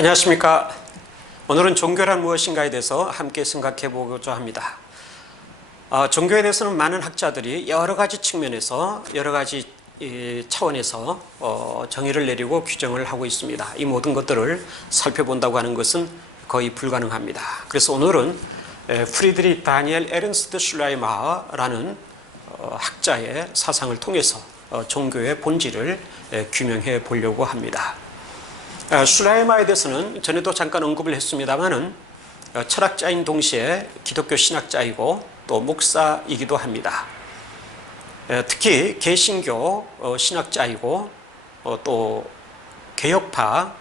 안녕하십니까. 오늘은 종교란 무엇인가에 대해서 함께 생각해 보고자 합니다. 종교에 대해서는 많은 학자들이 여러 가지 측면에서 여러 가지 차원에서 정의를 내리고 규정을 하고 있습니다. 이 모든 것들을 살펴본다고 하는 것은 거의 불가능합니다. 그래서 오늘은 프리드리히 다니엘 에른스트 슐라이마라는 학자의 사상을 통해서 종교의 본질을 규명해 보려고 합니다. 슐라이마에 대해서는 전에도 잠깐 언급을 했습니다마는 철학자인 동시에 기독교 신학자이고 또 목사이기도 합니다. 특히 개신교 신학자이고 또 개혁파,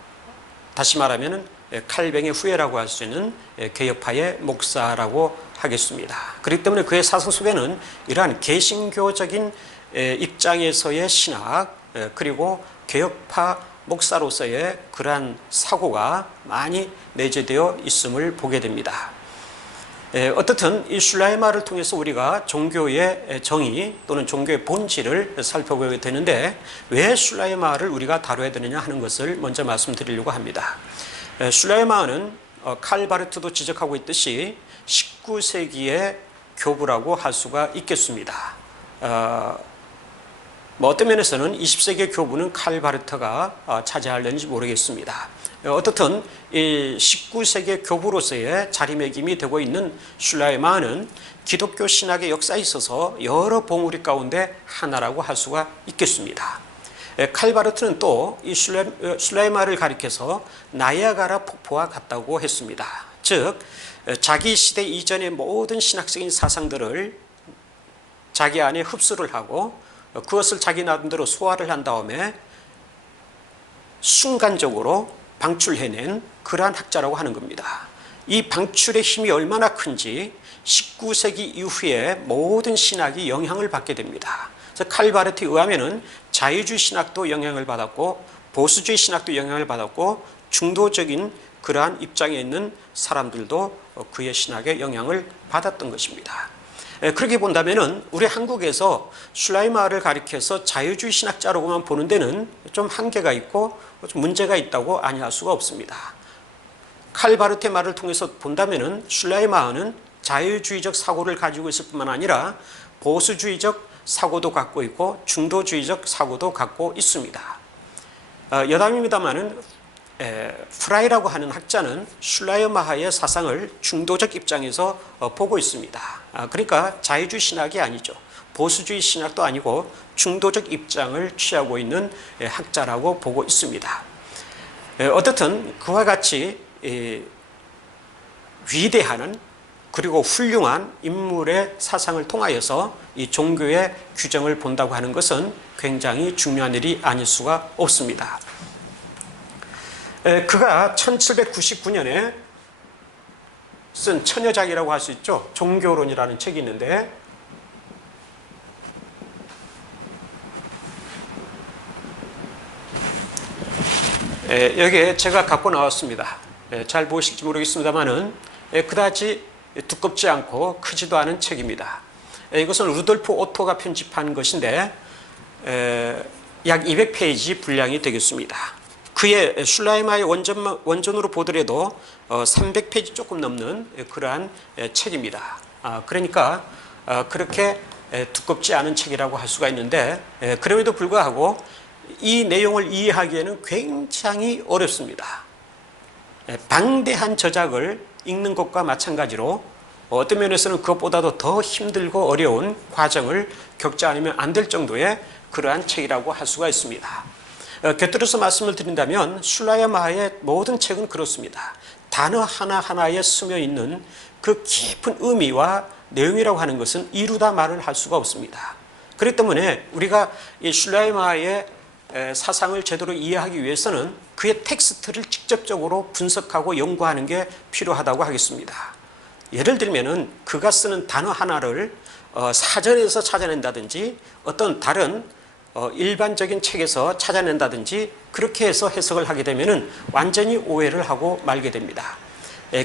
다시 말하면 칼뱅의 후예라고 할 수 있는 개혁파의 목사라고 하겠습니다. 그렇기 때문에 그의 사상 속에는 이러한 개신교적인 입장에서의 신학 그리고 개혁파 목사로서의 그러한 사고가 많이 내재되어 있음을 보게 됩니다. 어떻든 이 슐라이마를 통해서 우리가 종교의 정의 또는 종교의 본질을 살펴보게 되는데 왜 슐라이마를 우리가 다뤄야 되느냐 하는 것을 먼저 말씀드리려고 합니다. 슐라이마는 칼 바르트도 지적하고 있듯이 19세기의 교부라고 할 수가 있겠습니다. 어떤 면에서는 20세기의 교부는 칼 바르트가 차지하려는지 모르겠습니다. 어떻든 이 19세기의 교부로서의 자리매김이 되고 있는 슐라이마는 기독교 신학의 역사에 있어서 여러 봉우리 가운데 하나라고 할 수가 있겠습니다. 칼 바르트는 또 이 슐라이마를 가리켜서 나이아가라 폭포와 같다고 했습니다. 즉 자기 시대 이전의 모든 신학적인 사상들을 자기 안에 흡수를 하고 그것을 자기 나름대로 소화를 한 다음에 순간적으로 방출해낸 그러한 학자라고 하는 겁니다. 이 방출의 힘이 얼마나 큰지 19세기 이후에 모든 신학이 영향을 받게 됩니다. 그래서 칼 바르트에 의하면은 자유주의 신학도 영향을 받았고 보수주의 신학도 영향을 받았고 중도적인 그러한 입장에 있는 사람들도 그의 신학에 영향을 받았던 것입니다. 그렇게 본다면은 우리 한국에서 슐라이마를 가리켜서 자유주의 신학자로만 보는 데는 좀 한계가 있고 좀 문제가 있다고 아니할 수가 없습니다. 칼 바르트의 말을 통해서 본다면은 슐라이마는 자유주의적 사고를 가지고 있을 뿐만 아니라 보수주의적 사고도 갖고 있고 중도주의적 사고도 갖고 있습니다. 여담입니다마는 프라이라고 하는 학자는 슐라이마하의 사상을 중도적 입장에서 보고 있습니다. 그러니까 자유주의 신학이 아니죠. 보수주의 신학도 아니고 중도적 입장을 취하고 있는 학자라고 보고 있습니다. 어떻든 그와 같이 위대한 그리고 훌륭한 인물의 사상을 통하여서 이 종교의 규정을 본다고 하는 것은 굉장히 중요한 일이 아닐 수가 없습니다. 그가 1799년에 쓴 처녀작이라고 할 수 있죠. 종교론이라는 책이 있는데 여기에 제가 갖고 나왔습니다. 잘 보실지 모르겠습니다만은 그다지 두껍지 않고 크지도 않은 책입니다. 이것은 루돌프 오토가 편집한 것인데 약 200페이지 분량이 되겠습니다. 그의 슐라이마의 원전으로 보더라도 300페이지 조금 넘는 그러한 책입니다. 그러니까 그렇게 두껍지 않은 책이라고 할 수가 있는데 그럼에도 불구하고 이 내용을 이해하기에는 굉장히 어렵습니다. 방대한 저작을 읽는 것과 마찬가지로 어떤 면에서는 그것보다도 더 힘들고 어려운 과정을 겪지 않으면 안 될 정도의 그러한 책이라고 할 수가 있습니다. 곁들여서 말씀을 드린다면 슐라이마의 모든 책은 그렇습니다. 단어 하나하나에 스며 있는 그 깊은 의미와 내용이라고 하는 것은 이루다 말을 할 수가 없습니다. 그렇기 때문에 우리가 이 슐라이마의 사상을 제대로 이해하기 위해서는 그의 텍스트를 직접적으로 분석하고 연구하는 게 필요하다고 하겠습니다. 예를 들면은 그가 쓰는 단어 하나를 사전에서 찾아낸다든지 어떤 다른 일반적인 책에서 찾아낸다든지 그렇게 해서 해석을 하게 되면은 완전히 오해를 하고 말게 됩니다.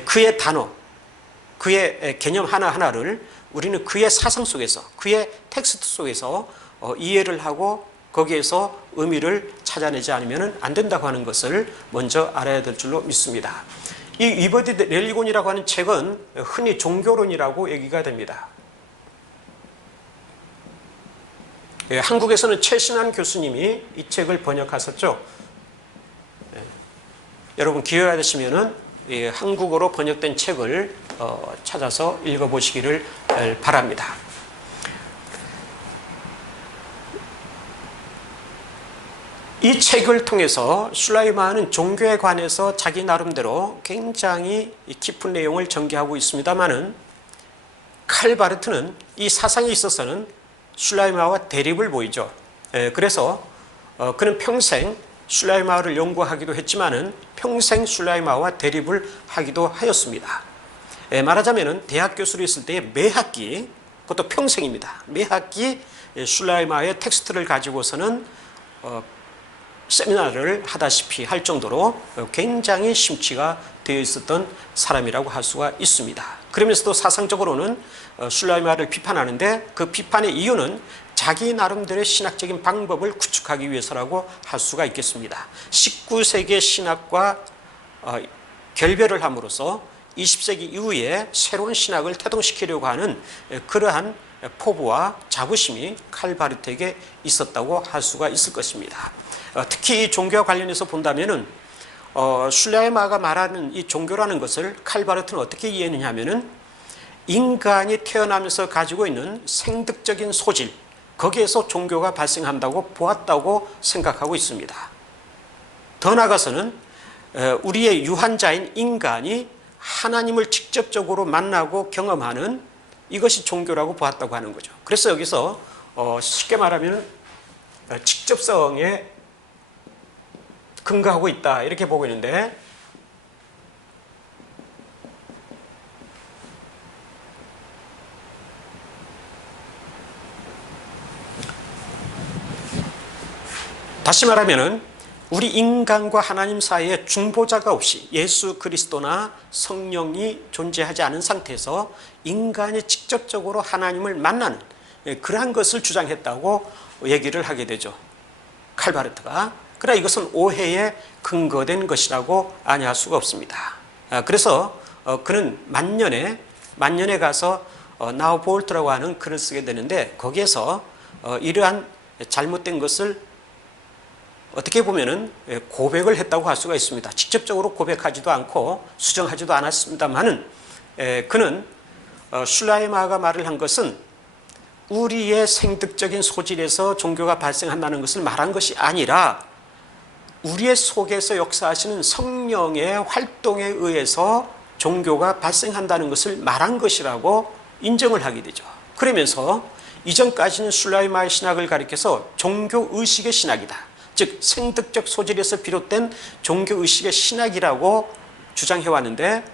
그의 단어, 그의 개념 하나하나를 우리는 그의 사상 속에서, 그의 텍스트 속에서 이해를 하고 거기에서 의미를 찾아내지 않으면 안 된다고 하는 것을 먼저 알아야 될 줄로 믿습니다. 이 위버디 렐리곤이라고 하는 책은 흔히 종교론이라고 얘기가 됩니다. 한국에서는 최신한 교수님이 이 책을 번역하셨죠. 여러분 기회가 되시면은 한국어로 번역된 책을 찾아서 읽어보시기를 바랍니다. 이 책을 통해서 슐라이마는 종교에 관해서 자기 나름대로 굉장히 깊은 내용을 전개하고 있습니다만은 칼바르트는 이 사상에 있어서는 슐라이마와 대립을 보이죠. 그래서 그는 평생 슐라이마를 연구하기도 했지만은 평생 슐라이마와 대립을 하기도 하였습니다. 말하자면은 대학 교수로 있을 때 매 학기, 그것도 평생입니다. 매 학기 슐라이마의 텍스트를 가지고서는 세미나를 하다시피 할 정도로 굉장히 심취가 되어 있었던 사람이라고 할 수가 있습니다. 그러면서도 사상적으로는 슐라이마를 비판하는데 그 비판의 이유는 자기 나름대로의 신학적인 방법을 구축하기 위해서라고 할 수가 있겠습니다. 19세기의 신학과 결별을 함으로써 20세기 이후에 새로운 신학을 태동시키려고 하는 그러한 포부와 자부심이 칼바르트에게 있었다고 할 수가 있을 것입니다. 특히 종교와 관련해서 본다면은 슐라이마가 말하는 이 종교라는 것을 칼바르트는 어떻게 이해했느냐 하면은 인간이 태어나면서 가지고 있는 생득적인 소질, 거기에서 종교가 발생한다고 보았다고 생각하고 있습니다. 더 나아가서는 우리의 유한자인 인간이 하나님을 직접적으로 만나고 경험하는 이것이 종교라고 보았다고 하는 거죠. 그래서 여기서 쉽게 말하면 직접성에 근거하고 있다 이렇게 보고 있는데, 다시 말하면은 우리 인간과 하나님 사이에 중보자가 없이 예수 그리스도나 성령이 존재하지 않은 상태에서 인간이 직접적으로 하나님을 만나는 그러한 것을 주장했다고 얘기를 하게 되죠. 칼바르트가. 그러나 이것은 오해에 근거된 것이라고 아니할 수가 없습니다. 그래서 그는 만년에 가서 나우볼트라고 하는 글을 쓰게 되는데, 거기에서 이러한 잘못된 것을 어떻게 보면은 고백을 했다고 할 수가 있습니다. 직접적으로 고백하지도 않고 수정하지도 않았습니다만은 그는 슐라이마가 말을 한 것은 우리의 생득적인 소질에서 종교가 발생한다는 것을 말한 것이 아니라 우리의 속에서 역사하시는 성령의 활동에 의해서 종교가 발생한다는 것을 말한 것이라고 인정을 하게 되죠. 그러면서 이전까지는 슐라이마의 신학을 가리켜서 종교의식의 신학이다, 즉 생득적 소질에서 비롯된 종교의식의 신학이라고 주장해왔는데,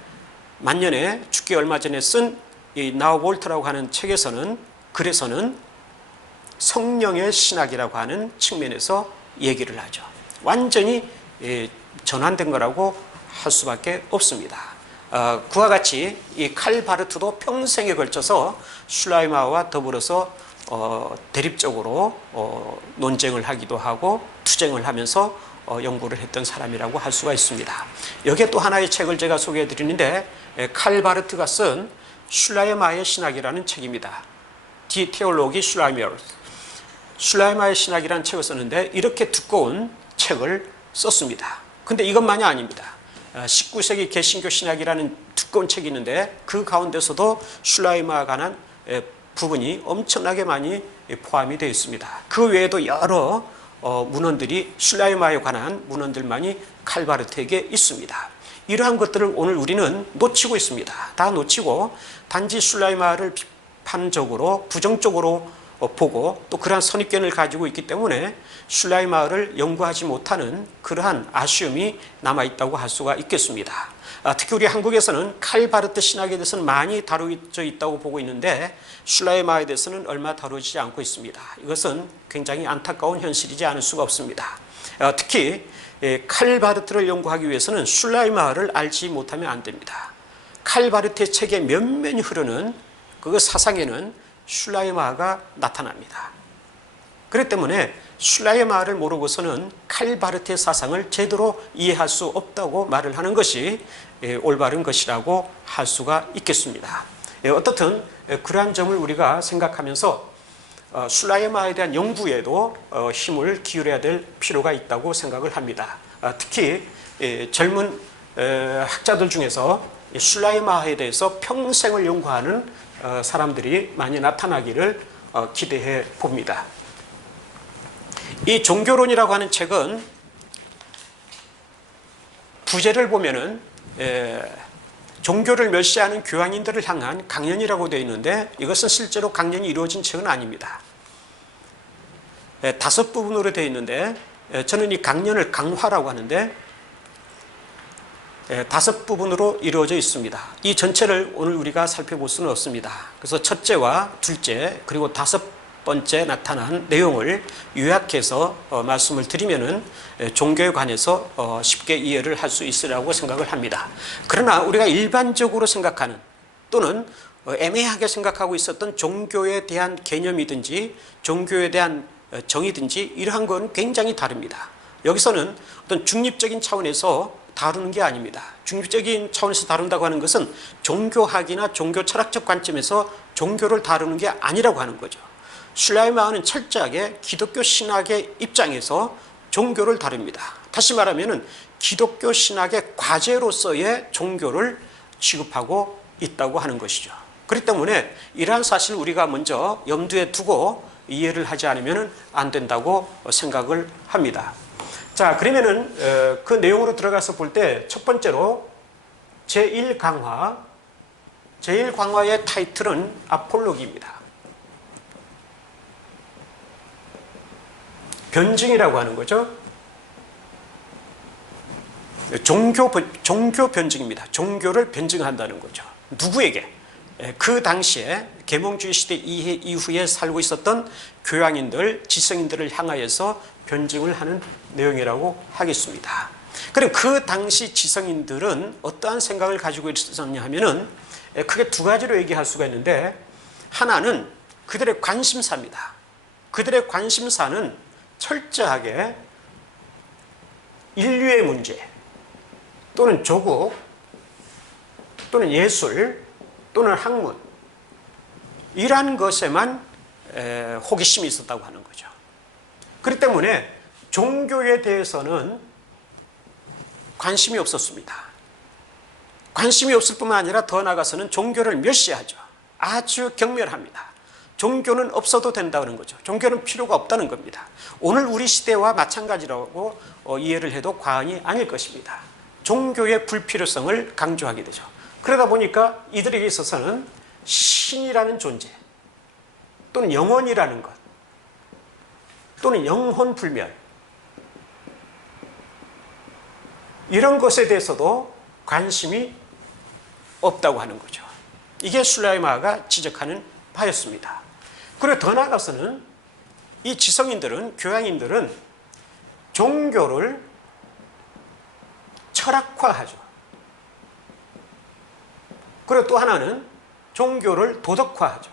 만년에 죽기 얼마 전에 쓴 이 나우볼트라고 하는 책에서는 글에서는 성령의 신학이라고 하는 측면에서 얘기를 하죠. 완전히 전환된 거라고 할 수밖에 없습니다. 그와 같이 이 칼바르트도 평생에 걸쳐서 슐라이마와 더불어서 대립적으로 논쟁을 하기도 하고 투쟁을 하면서 연구를 했던 사람이라고 할 수가 있습니다. 여기에 또 하나의 책을 제가 소개해 드리는데, 칼바르트가 쓴 슐라이마의 신학이라는 책입니다. 디 테올로기 슐라이머, 슐라이마의 신학이라는 책을 썼는데 이렇게 두꺼운 책을 썼습니다. 근데 이것만이 아닙니다. 19세기 개신교 신학이라는 두꺼운 책이 있는데 그 가운데서도 슐라이마에 관한 부분이 엄청나게 많이 포함이 되어 있습니다. 그 외에도 여러 문헌들이 슐라이마에 관한 문헌들만이 칼바르트에게 있습니다. 이러한 것들을 오늘 우리는 놓치고 있습니다. 다 놓치고 단지 슐라이마를 비판적으로 부정적으로 보고 또 그러한 선입견을 가지고 있기 때문에 슐라이마를 연구하지 못하는 그러한 아쉬움이 남아있다고 할 수가 있겠습니다. 특히 우리 한국에서는 칼바르트 신학에 대해서는 많이 다루어져 있다고 보고 있는데 슐라이마에 대해서는 얼마 다루어지지 않고 있습니다. 이것은 굉장히 안타까운 현실이지 않을 수가 없습니다. 특히 칼바르트를 연구하기 위해서는 슐라이마를 알지 못하면 안 됩니다. 칼바르트의 책에 면면이 흐르는 그 사상에는 슐라이마가 나타납니다. 그렇기 때문에 슐라의 마을을 모르고서는 칼바르트의 사상을 제대로 이해할 수 없다고 말을 하는 것이 올바른 것이라고 할 수가 있겠습니다. 어떻든 그러한 점을 우리가 생각하면서 슐라의 마을에 대한 연구에도 힘을 기울여야 될 필요가 있다고 생각을 합니다. 특히 젊은 학자들 중에서 슐라의 마을에 대해서 평생을 연구하는 사람들이 많이 나타나기를 기대해 봅니다. 이 종교론이라고 하는 책은 부제를 보면은 종교를 멸시하는 교황인들을 향한 강연이라고 되어 있는데 이것은 실제로 강연이 이루어진 책은 아닙니다. 5부분으로 되어 있는데 저는 이 강연을 강화라고 하는데 5부분으로 이루어져 있습니다. 이 전체를 오늘 우리가 살펴볼 수는 없습니다. 그래서 첫째와 둘째 그리고 5번째 나타난 내용을 요약해서 말씀을 드리면은 종교에 관해서 쉽게 이해를 할 수 있으리라고 생각을 합니다. 그러나 우리가 일반적으로 생각하는 또는 애매하게 생각하고 있었던 종교에 대한 개념이든지 종교에 대한 정의든지 이러한 건 굉장히 다릅니다. 여기서는 어떤 중립적인 차원에서 다루는 게 아닙니다. 중립적인 차원에서 다룬다고 하는 것은 종교학이나 종교 철학적 관점에서 종교를 다루는 게 아니라고 하는 거죠. 슐라의 마을은 철저하게 기독교 신학의 입장에서 종교를 다룹니다. 다시 말하면 기독교 신학의 과제로서의 종교를 취급하고 있다고 하는 것이죠. 그렇기 때문에 이러한 사실을 우리가 먼저 염두에 두고 이해를 하지 않으면 안 된다고 생각을 합니다. 자, 그러면은 그 내용으로 들어가서 볼 때 첫 번째로 제1강화의 타이틀은 아폴로기입니다. 변증이라고 하는 거죠. 종교 변증입니다. 종교를 변증한다는 거죠. 누구에게? 그 당시에 계몽주의 시대 이후에 살고 있었던 교양인들, 지성인들을 향하여서 변증을 하는 내용이라고 하겠습니다. 그럼 그 당시 지성인들은 어떠한 생각을 가지고 있었냐 하면은 크게 두 가지로 얘기할 수가 있는데 하나는 그들의 관심사입니다. 그들의 관심사는 철저하게 인류의 문제 또는 조국 또는 예술 또는 학문 이러한 것에만 호기심이 있었다고 하는 거죠. 그렇기 때문에 종교에 대해서는 관심이 없었습니다. 관심이 없을 뿐만 아니라 더 나아가서는 종교를 멸시하죠. 아주 경멸합니다. 종교는 없어도 된다는 거죠. 종교는 필요가 없다는 겁니다. 오늘 우리 시대와 마찬가지라고 이해를 해도 과언이 아닐 것입니다. 종교의 불필요성을 강조하게 되죠. 그러다 보니까 이들에게 있어서는 신이라는 존재 또는 영혼이라는 것 또는 영혼불멸 이런 것에 대해서도 관심이 없다고 하는 거죠. 이게 슐라의 마을가 지적하는 바였습니다. 그리고 더 나아가서는 이 지성인들은 교양인들은 종교를 철학화하죠. 그리고 또 하나는 종교를 도덕화하죠.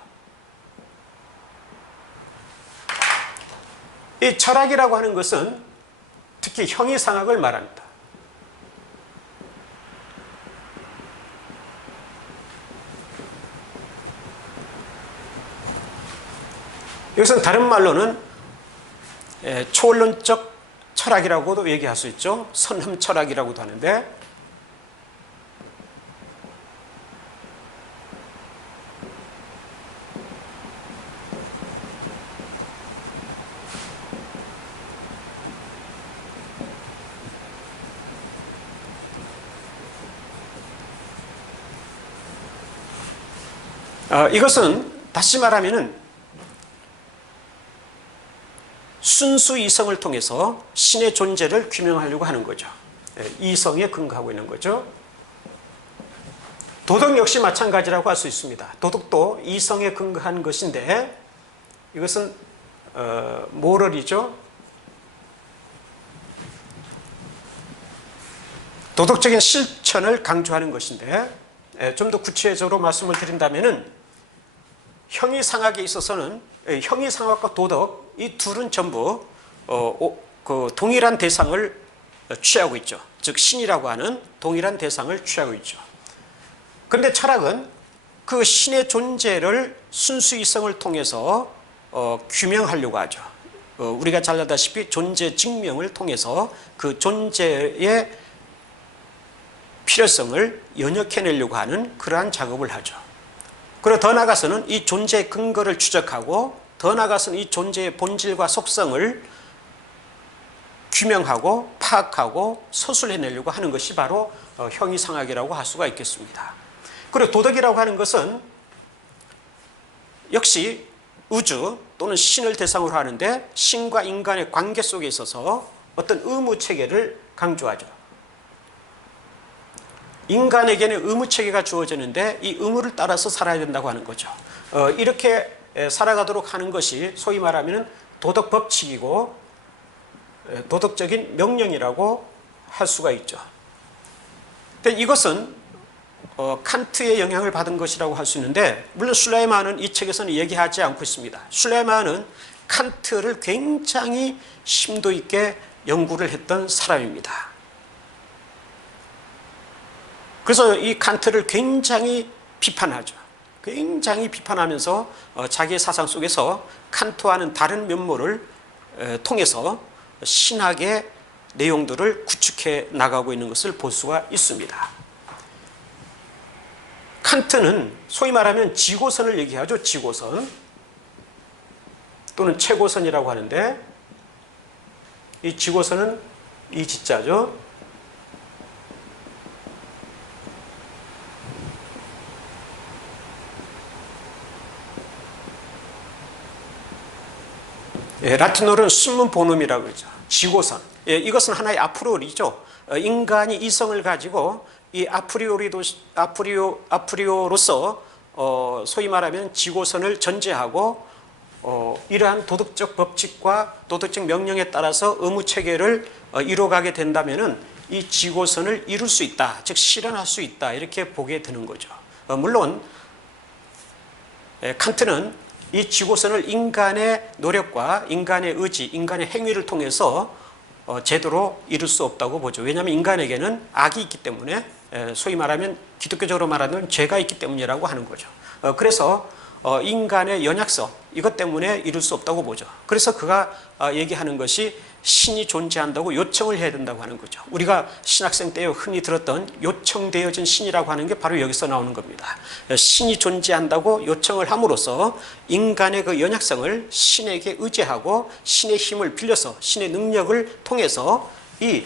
이 철학이라고 하는 것은 특히 형이상학을 말합니다. 이것은 다른 말로는 초원론적 철학이라고도 얘기할 수 있죠. 선흠 철학이라고도 하는데 이것은 다시 말하면은 순수 이성을 통해서 신의 존재를 규명하려고 하는 거죠. 이성에 근거하고 있는 거죠. 도덕 역시 마찬가지라고 할 수 있습니다. 도덕도 이성에 근거한 것인데 이것은 모럴이죠. 도덕적인 실천을 강조하는 것인데 좀 더 구체적으로 말씀을 드린다면은 형이상학에 있어서는 형이상학과 도덕 이 둘은 전부 그 동일한 대상을 취하고 있죠. 즉 신이라고 하는 동일한 대상을 취하고 있죠. 그런데 철학은 그 신의 존재를 순수이성을 통해서 규명하려고 하죠. 우리가 잘 알다시피 존재 증명을 통해서 그 존재의 필요성을 연역해내려고 하는 그러한 작업을 하죠. 그리고 더 나아가서는 이 존재의 근거를 추적하고 더 나아가서는 이 존재의 본질과 속성을 규명하고 파악하고 서술해내려고 하는 것이 바로 형이상학이라고 할 수가 있겠습니다. 그리고 도덕이라고 하는 것은 역시 우주 또는 신을 대상으로 하는데 신과 인간의 관계 속에 있어서 어떤 의무체계를 강조하죠. 인간에게는 의무체계가 주어지는데 이 의무를 따라서 살아야 된다고 하는 거죠. 이렇게 살아가도록 하는 것이 소위 말하면 도덕법칙이고 도덕적인 명령이라고 할 수가 있죠. 근데 이것은 칸트의 영향을 받은 것이라고 할 수 있는데 물론 슐레이만은 이 책에서는 얘기하지 않고 있습니다. 슐레이만은 칸트를 굉장히 심도 있게 연구를 했던 사람입니다. 그래서 이 칸트를 굉장히 비판하죠. 굉장히 비판하면서 자기의 사상 속에서 칸트와는 다른 면모를 통해서 신학의 내용들을 구축해 나가고 있는 것을 볼 수가 있습니다. 칸트는 소위 말하면 지고선을 얘기하죠. 지고선 또는 최고선이라고 하는데 이 지고선은 이 지자죠. 라틴어로는 순문 보눔이라고 그러죠. 지고선. 이것은 하나의 아프리오리죠. 인간이 이성을 가지고 이 아프리오로서 소위 말하면 지고선을 전제하고 이러한 도덕적 법칙과 도덕적 명령에 따라서 의무 체계를 이루어가게 된다면은 이 지고선을 이룰 수 있다, 즉 실현할 수 있다 이렇게 보게 되는 거죠. 물론 칸트는 이 지고선을 인간의 노력과 인간의 의지, 인간의 행위를 통해서 제대로 이룰 수 없다고 보죠. 왜냐하면 인간에게는 악이 있기 때문에 소위 말하면 기독교적으로 말하면 죄가 있기 때문이라고 하는 거죠. 그래서 인간의 연약성 이것 때문에 이룰 수 없다고 보죠. 그래서 그가 얘기하는 것이 신이 존재한다고 요청을 해야 된다고 하는 거죠. 우리가 신학생 때 흔히 들었던 요청되어진 신이라고 하는 게 바로 여기서 나오는 겁니다. 신이 존재한다고 요청을 함으로써 인간의 그 연약성을 신에게 의지하고 신의 힘을 빌려서 신의 능력을 통해서 이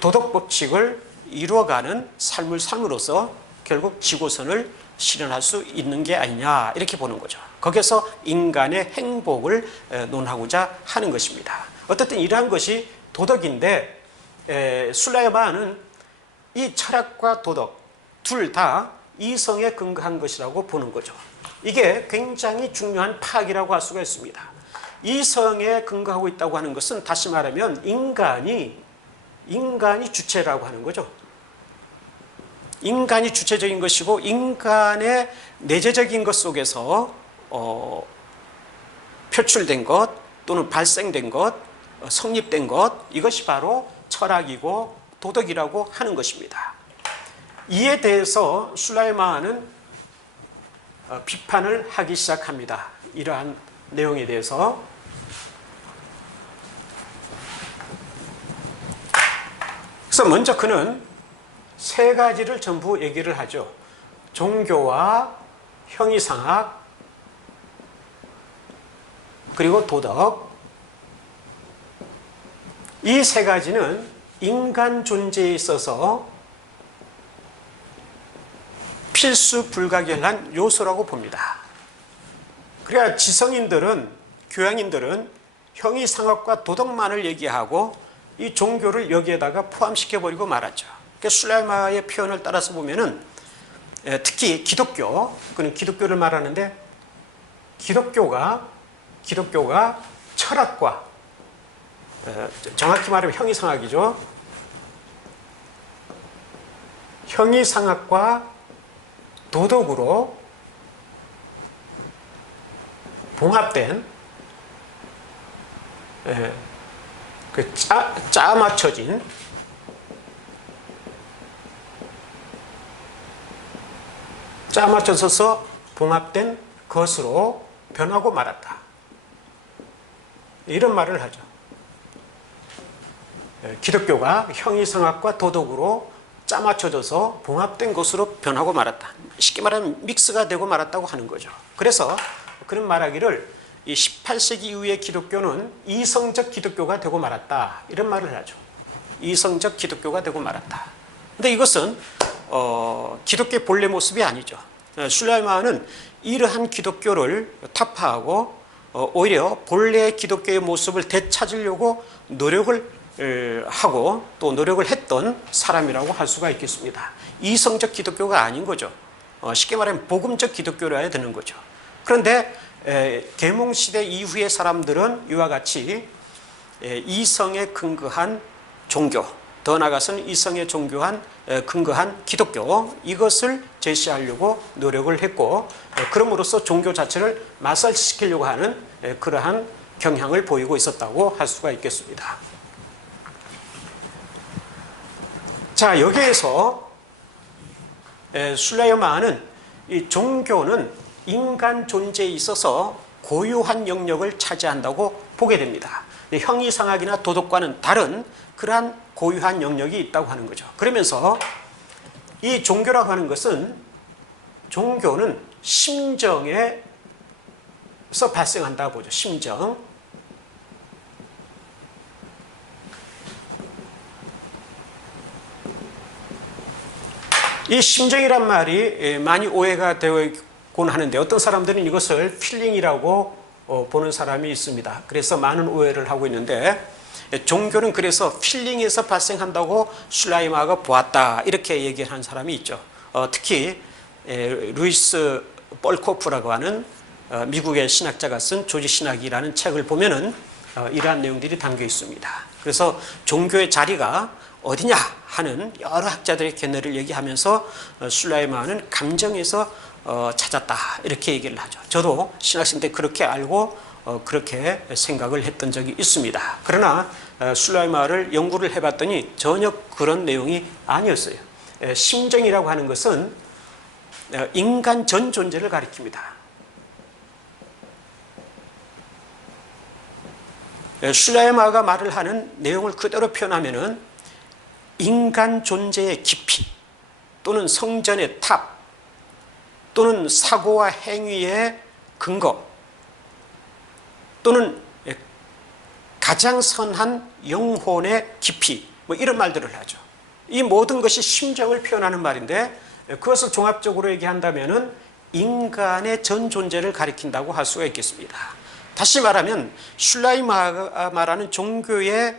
도덕 법칙을 이루어가는 삶을 삶으로써 결국 지고선을 실현할 수 있는 게 아니냐 이렇게 보는 거죠. 거기서 인간의 행복을 논하고자 하는 것입니다. 어쨌든 이러한 것이 도덕인데 슐레이만은 이 철학과 도덕 둘 다 이성에 근거한 것이라고 보는 거죠. 이게 굉장히 중요한 파악이라고 할 수가 있습니다. 이성에 근거하고 있다고 하는 것은 다시 말하면 인간이 주체라고 하는 거죠. 인간이 주체적인 것이고 인간의 내재적인 것 속에서 표출된 것 또는 발생된 것 성립된 것 이것이 바로 철학이고 도덕이라고 하는 것입니다. 이에 대해서 슐레이만은 비판을 하기 시작합니다. 이러한 내용에 대해서 그래서 먼저 그는 세 가지를 전부 얘기를 하죠. 종교와 형이상학 그리고 도덕 이 세 가지는 인간 존재에 있어서 필수 불가결한 요소라고 봅니다. 그래야 지성인들은 교양인들은 형이상학과 도덕만을 얘기하고 이 종교를 여기에다가 포함시켜버리고 말았죠. 그러니까 슐레이만의 표현을 따라서 보면은 특히 기독교, 그는 기독교를 말하는데 기독교가 철학과 정확히 말하면 형이상학이죠. 형이상학과 도덕으로 봉합된 그 짜 맞춰진 짜 맞춰져서 봉합된 것으로 변하고 말았다. 이런 말을 하죠. 기독교가 형이성학과 도덕으로 짜 맞춰져서 봉합된 것으로 변하고 말았다. 쉽게 말하면 믹스가 되고 말았다고 하는 거죠. 그래서 그런 말하기를 이 18세기 이후의 기독교는 이성적 기독교가 되고 말았다. 이런 말을 하죠. 이성적 기독교가 되고 말았다. 근데 이것은 기독교의 본래 모습이 아니죠. 슐라이마는 이러한 기독교를 타파하고 오히려 본래의 기독교의 모습을 되찾으려고 노력을 하고 또 노력을 했던 사람이라고 할 수가 있겠습니다. 이성적 기독교가 아닌 거죠. 쉽게 말하면 복음적 기독교라 해야 되는 거죠. 그런데 계몽시대 이후의 사람들은 이와 같이 이성에 근거한 종교, 더 나아가서는 이성에 근거한 기독교, 이것을 제시하려고 노력을 했고 그럼으로써 종교 자체를 마살시키려고 하는 그러한 경향을 보이고 있었다고 할 수가 있겠습니다. 자, 여기에서 슐라이마는 이 종교는 인간 존재에 있어서 고유한 영역을 차지한다고 보게 됩니다. 형이상학이나 도덕과는 다른 그러한 고유한 영역이 있다고 하는 거죠. 그러면서 이 종교라고 하는 것은 종교는 심정에서 발생한다고 보죠. 심정. 이 심정이란 말이 많이 오해가 되곤 하는데 어떤 사람들은 이것을 필링이라고 보는 사람이 있습니다. 그래서 많은 오해를 하고 있는데 종교는 그래서 필링에서 발생한다고 슐라이마가 보았다 이렇게 얘기하는 사람이 있죠. 특히 루이스 볼코프라고 하는 미국의 신학자가 쓴 조지신학이라는 책을 보면은 이러한 내용들이 담겨 있습니다. 그래서 종교의 자리가 어디냐 하는 여러 학자들의 견해를 얘기하면서 슐라이마는 감정에서 찾았다 이렇게 얘기를 하죠. 저도 신학생 때 그렇게 알고 그렇게 생각을 했던 적이 있습니다. 그러나 슐라이마를 연구를 해봤더니 전혀 그런 내용이 아니었어요. 심정이라고 하는 것은 인간 전 존재를 가리킵니다. 슐라이마가 말을 하는 내용을 그대로 표현하면은 인간 존재의 깊이 또는 성전의 탑 또는 사고와 행위의 근거 또는 가장 선한 영혼의 깊이 뭐 이런 말들을 하죠. 이 모든 것이 심정을 표현하는 말인데 그것을 종합적으로 얘기한다면은 인간의 전 존재를 가리킨다고 할 수가 있겠습니다. 다시 말하면 슐라이마가 말하는 종교의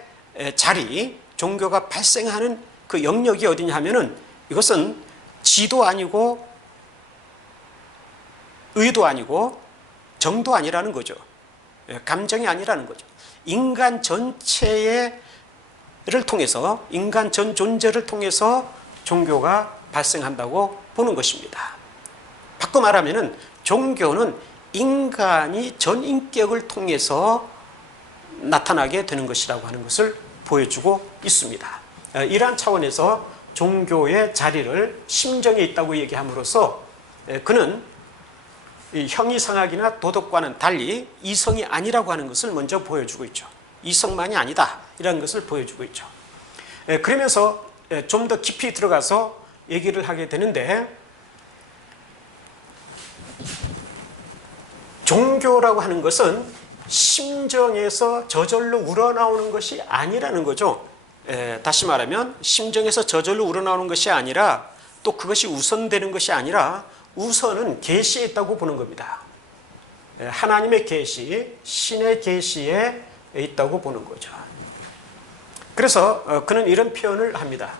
자리, 종교가 발생하는 그 영역이 어디냐 하면은 이것은 지도 아니고 의도 아니고 정도 아니라는 거죠. 감정이 아니라는 거죠. 인간 전체를 통해서 인간 전 존재를 통해서 종교가 발생한다고 보는 것입니다. 바꿔 말하면은 종교는 인간이 전 인격을 통해서 나타나게 되는 것이라고 하는 것을 보여주고 있습니다. 이러한 차원에서 종교의 자리를 심정에 있다고 얘기함으로써 그는 형이상학이나 도덕과는 달리 이성이 아니라고 하는 것을 먼저 보여주고 있죠. 이성만이 아니다 이라는 것을 보여주고 있죠. 그러면서 좀 더 깊이 들어가서 얘기를 하게 되는데 종교라고 하는 것은 심정에서 저절로 우러나오는 것이 아니라는 거죠. 다시 말하면 심정에서 저절로 우러나오는 것이 아니라 또 그것이 우선되는 것이 아니라 우선은 계시에 있다고 보는 겁니다. 하나님의 계시, 신의 계시에 있다고 보는 거죠. 그래서 그는 이런 표현을 합니다.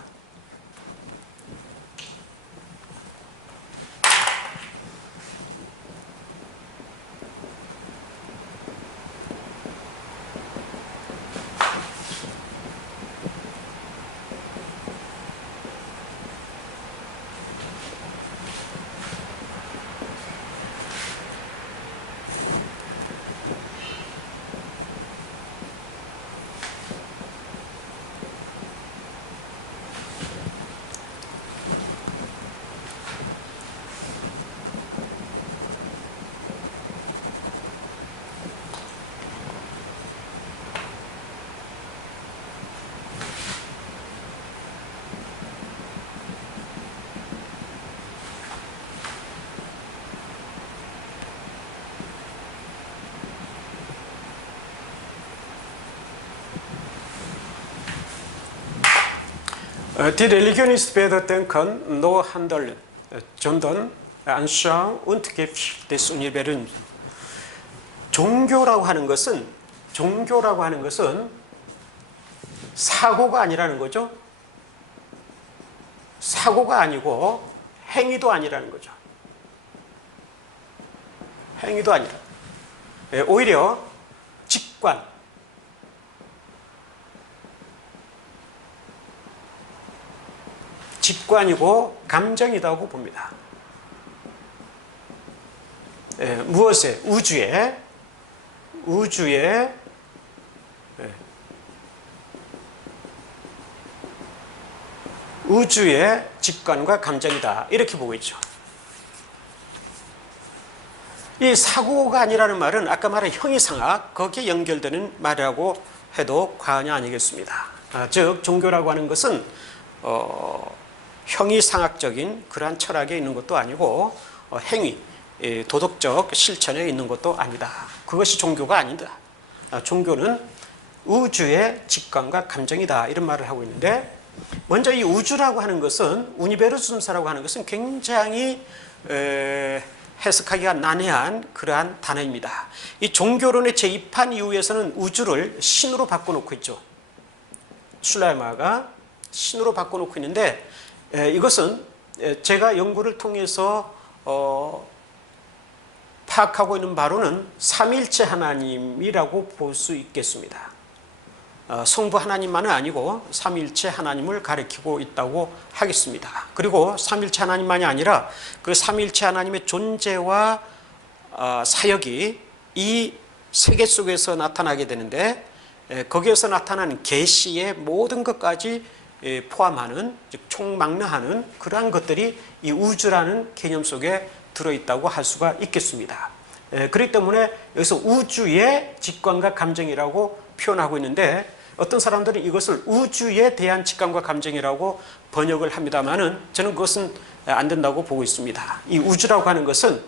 Die Religion ist weder denken noch handeln, sondern Anschauung und Gefühl des Universums. 종교라고 하는 것은 사고가 아니라는 거죠. 사고가 아니고 행위도 아니라는 거죠. 행위도 아니라. 오히려 직관. 직관이고 감정이라고 봅니다. 무엇에? 우주의 직관과 감정이다. 이렇게 보고 있죠. 이 사고가 아니라는 말은 아까 말한 형이상학, 거기에 연결되는 말이라고 해도 과언이 아니겠습니다. 즉 종교라고 하는 것은 형이상학적인 그러한 철학에 있는 것도 아니고 행위, 도덕적 실천에 있는 것도 아니다. 그것이 종교가 아니다. 종교는 우주의 직관과 감정이다. 이런 말을 하고 있는데, 먼저 이 우주라고 하는 것은, 우니베르숨사라고 하는 것은 굉장히 해석하기가 난해한 그러한 단어입니다. 이 종교론에 재입한 이후에서는 우주를 신으로 바꿔놓고 있죠. 슐라이마가 신으로 바꿔놓고 있는데, 이것은 제가 연구를 통해서 파악하고 있는 바로는 삼위일체 하나님이라고 볼 수 있겠습니다. 성부 하나님만은 아니고 삼위일체 하나님을 가리키고 있다고 하겠습니다. 그리고 삼위일체 하나님만이 아니라 그 삼위일체 하나님의 존재와 사역이 이 세계 속에서 나타나게 되는데, 거기에서 나타나는 계시의 모든 것까지 포함하는, 즉 총망라하는 그러한 것들이 이 우주라는 개념 속에 들어있다고 할 수가 있겠습니다. 그렇기 때문에 여기서 우주의 직관과 감정이라고 표현하고 있는데, 어떤 사람들은 이것을 우주에 대한 직관과 감정이라고 번역을 합니다만은 저는 그것은 안 된다고 보고 있습니다. 이 우주라고 하는 것은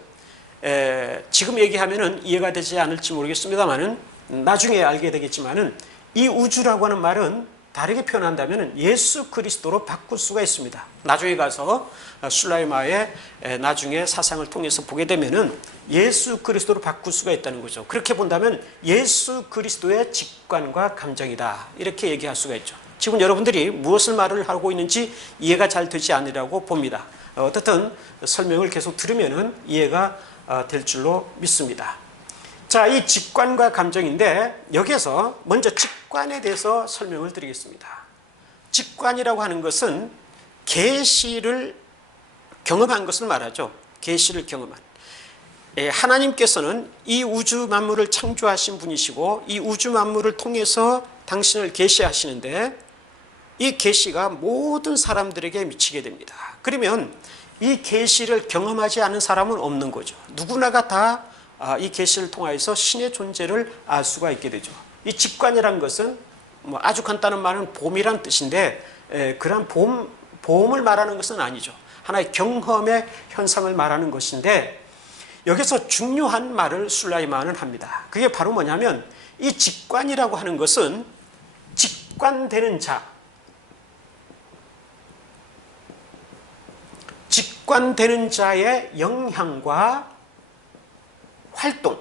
지금 얘기하면은 이해가 되지 않을지 모르겠습니다만은 나중에 알게 되겠지만은, 이 우주라고 하는 말은 다르게 표현한다면 예수 그리스도로 바꿀 수가 있습니다. 나중에 가서 슐라이마의 나중에 사상을 통해서 보게 되면은 예수 그리스도로 바꿀 수가 있다는 거죠. 그렇게 본다면 예수 그리스도의 직관과 감정이다. 이렇게 얘기할 수가 있죠. 지금 여러분들이 무엇을 말을 하고 있는지 이해가 잘 되지 않으리라고 봅니다. 어떻든 설명을 계속 들으면은 이해가 될 줄로 믿습니다. 자, 이 직관과 감정인데, 여기에서 먼저 직관에 대해서 설명을 드리겠습니다. 직관이라고 하는 것은 계시를 경험한 것을 말하죠. 계시를 경험한. 하나님께서는 이 우주 만물을 창조하신 분이시고, 이 우주 만물을 통해서 당신을 계시하시는데, 이 계시가 모든 사람들에게 미치게 됩니다. 그러면 이 계시를 경험하지 않은 사람은 없는 거죠. 누구나가 다 이 계시를 통해서 신의 존재를 알 수가 있게 되죠. 이 직관이란 것은 뭐 아주 간단한 말은 봄이란 뜻인데, 그런 봄을 말하는 것은 아니죠. 하나의 경험의 현상을 말하는 것인데, 여기서 중요한 말을 슐라이마는 합니다. 그게 바로 뭐냐면, 이 직관이라고 하는 것은 직관되는 자, 직관되는 자의 영향과 활동에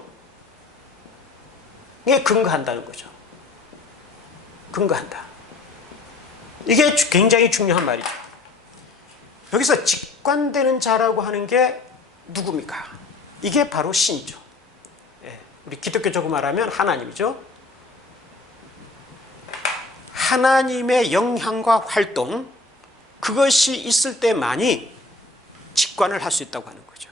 근거한다는 거죠. 근거한다. 이게 굉장히 중요한 말이죠. 여기서 직관되는 자라고 하는 게 누굽니까? 이게 바로 신이죠. 우리 기독교적으로 말하면 하나님이죠. 하나님의 영향과 활동, 그것이 있을 때만이 직관을 할 수 있다고 하는 거죠.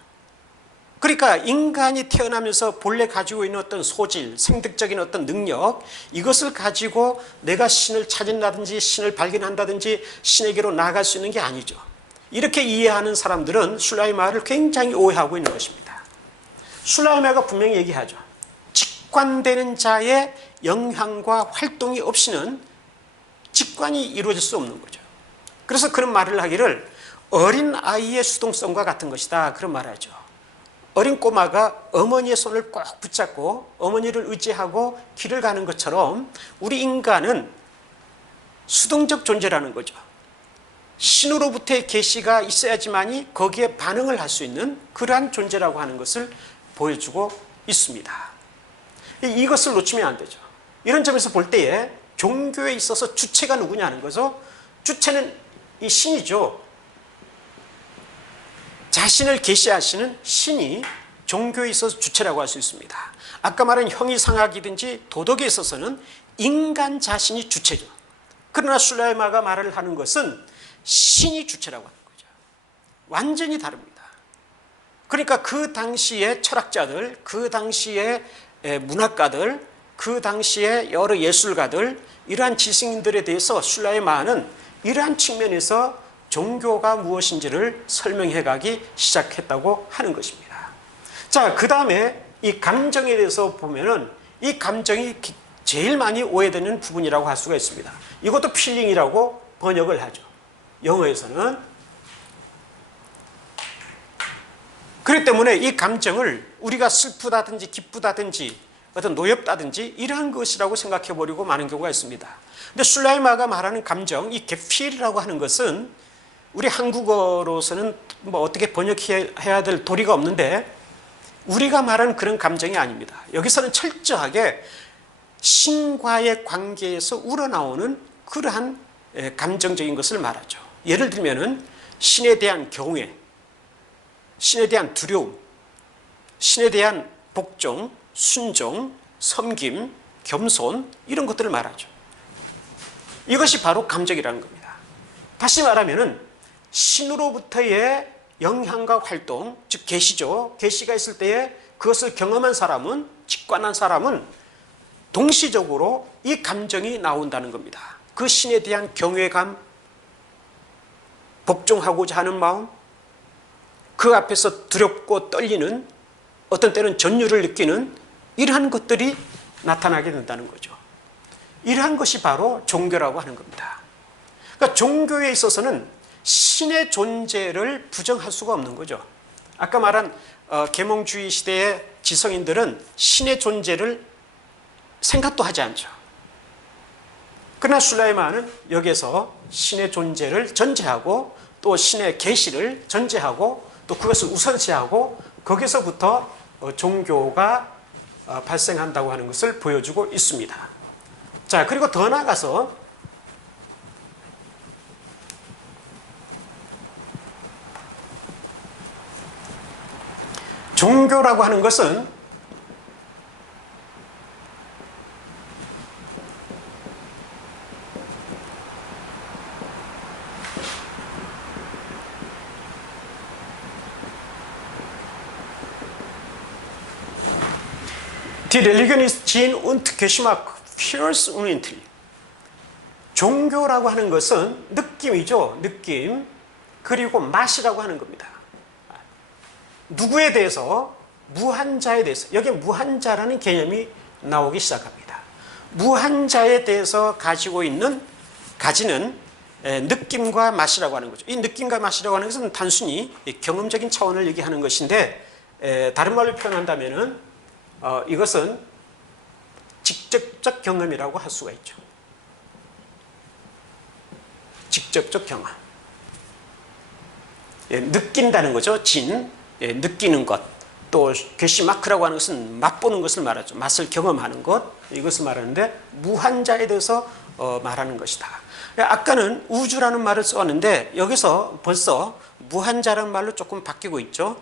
그러니까 인간이 태어나면서 본래 가지고 있는 어떤 소질, 생득적인 어떤 능력, 이것을 가지고 내가 신을 찾는다든지 신을 발견한다든지 신에게로 나아갈 수 있는 게 아니죠. 이렇게 이해하는 사람들은 슐라이마를 굉장히 오해하고 있는 것입니다. 슐라이마가 분명히 얘기하죠. 직관되는 자의 영향과 활동이 없이는 직관이 이루어질 수 없는 거죠. 그래서 그런 말을 하기를 어린 아이의 수동성과 같은 것이다, 그런 말을 하죠. 어린 꼬마가 어머니의 손을 꼭 붙잡고 어머니를 의지하고 길을 가는 것처럼 우리 인간은 수동적 존재라는 거죠. 신으로부터의 계시가 있어야지만이 거기에 반응을 할 수 있는 그러한 존재라고 하는 것을 보여주고 있습니다. 이것을 놓치면 안 되죠. 이런 점에서 볼 때에 종교에 있어서 주체가 누구냐는 거죠. 주체는 이 신이죠. 자신을 계시하시는 신이 종교에 있어서 주체라고 할 수 있습니다. 아까 말한 형이상학이든지 도덕에 있어서는 인간 자신이 주체죠. 그러나 술라이마가 말을 하는 것은 신이 주체라고 하는 거죠. 완전히 다릅니다. 그러니까 그 당시의 철학자들, 그 당시의 문학가들, 그 당시의 여러 예술가들, 이러한 지식인들에 대해서 술라이마는 이러한 측면에서 종교가 무엇인지를 설명해 가기 시작했다고 하는 것입니다. 자, 그 다음에 이 감정에 대해서 보면은 이 감정이 제일 많이 오해되는 부분이라고 할 수가 있습니다. 이것도 필링이라고 번역을 하죠. 영어에서는. 그렇기 때문에 이 감정을 우리가 슬프다든지 기쁘다든지 어떤 노엽다든지 이러한 것이라고 생각해 버리고 마는 경우가 있습니다. 근데 술라이마가 말하는 감정, 이 게필이라고 하는 것은 우리 한국어로서는 뭐 어떻게 번역해야 될 도리가 없는데 우리가 말하는 그런 감정이 아닙니다. 여기서는 철저하게 신과의 관계에서 우러나오는 그러한 감정적인 것을 말하죠. 예를 들면은 신에 대한 경외, 신에 대한 두려움, 신에 대한 복종, 순종, 섬김, 겸손 이런 것들을 말하죠. 이것이 바로 감정이라는 겁니다. 다시 말하면은 신으로부터의 영향과 활동, 즉 계시죠. 계시가 있을 때에 그것을 경험한 사람은, 직관한 사람은 동시적으로 이 감정이 나온다는 겁니다. 그 신에 대한 경외감, 복종하고자 하는 마음, 그 앞에서 두렵고 떨리는, 어떤 때는 전율을 느끼는 이러한 것들이 나타나게 된다는 거죠. 이러한 것이 바로 종교라고 하는 겁니다. 그러니까 종교에 있어서는 신의 존재를 부정할 수가 없는 거죠. 아까 말한 계몽주의 시대의 지성인들은 신의 존재를 생각도 하지 않죠. 그러나 술라이마는 여기에서 신의 존재를 전제하고 또 신의 계시를 전제하고 또 그것을 우선시하고 거기서부터 종교가 발생한다고 하는 것을 보여주고 있습니다. 자, 그리고 더 나아가서 종교라고 하는 것은 Die Religion ist Sinn und Geschmack, Fürs unendlich. 종교라고 하는 것은 느낌이죠. 느낌. 그리고 맛이라고 하는 겁니다. 누구에 대해서? 무한자에 대해서. 여기에 무한자라는 개념이 나오기 시작합니다. 무한자에 대해서 가지는 느낌과 맛이라고 하는 거죠. 이 느낌과 맛이라고 하는 것은 단순히 경험적인 차원을 얘기하는 것인데 다른 말로 표현한다면은 이것은 직접적 경험이라고 할 수가 있죠. 직접적 경험. 느낀다는 거죠. 느끼는 것. 또 게시마크라고 하는 것은 맛보는 것을 말하죠. 맛을 경험하는 것. 이것을 말하는데 무한자에 대해서 말하는 것이다. 아까는 우주라는 말을 써왔는데 여기서 벌써 무한자라는 말로 조금 바뀌고 있죠.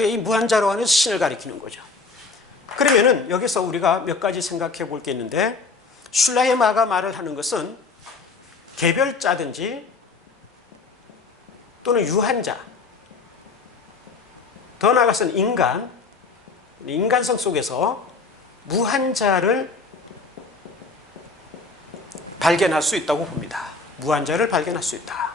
이 무한자로 하는 신을 가리키는 거죠. 그러면은 여기서 우리가 몇 가지 생각해 볼 게 있는데 슐라이마가 말을 하는 것은 개별자든지 또는 유한자, 더 나아가서는 인간성 속에서 무한자를 발견할 수 있다고 봅니다. 무한자를 발견할 수 있다.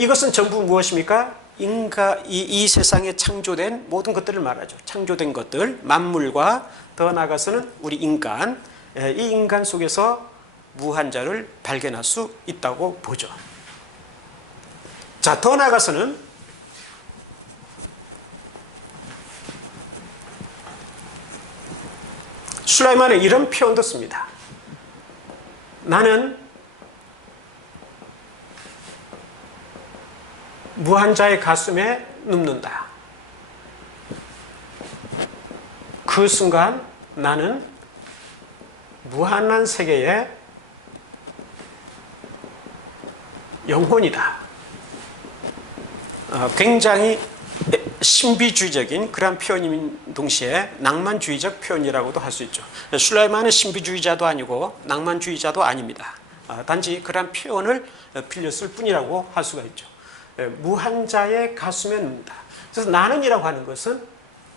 이것은 전부 무엇입니까? 이 세상에 창조된 모든 것들을 말하죠. 창조된 것들, 만물과 더 나아가서는 우리 인간, 이 인간 속에서 무한자를 발견할 수 있다고 보죠. 자, 더 나아가서는 술라이만은 이런 표현도 씁니다. 나는 무한자의 가슴에 눕는다. 그 순간 나는 무한한 세계의 영혼이다. 굉장히 신비주의적인 그런 표현인 동시에 낭만주의적 표현이라고도 할 수 있죠. 술라이만은 신비주의자도 아니고 낭만주의자도 아닙니다. 단지 그런 표현을 빌렸을 뿐이라고 할 수가 있죠. 무한자의 가슴에 눕는다. 그래서 나는이라고 하는 것은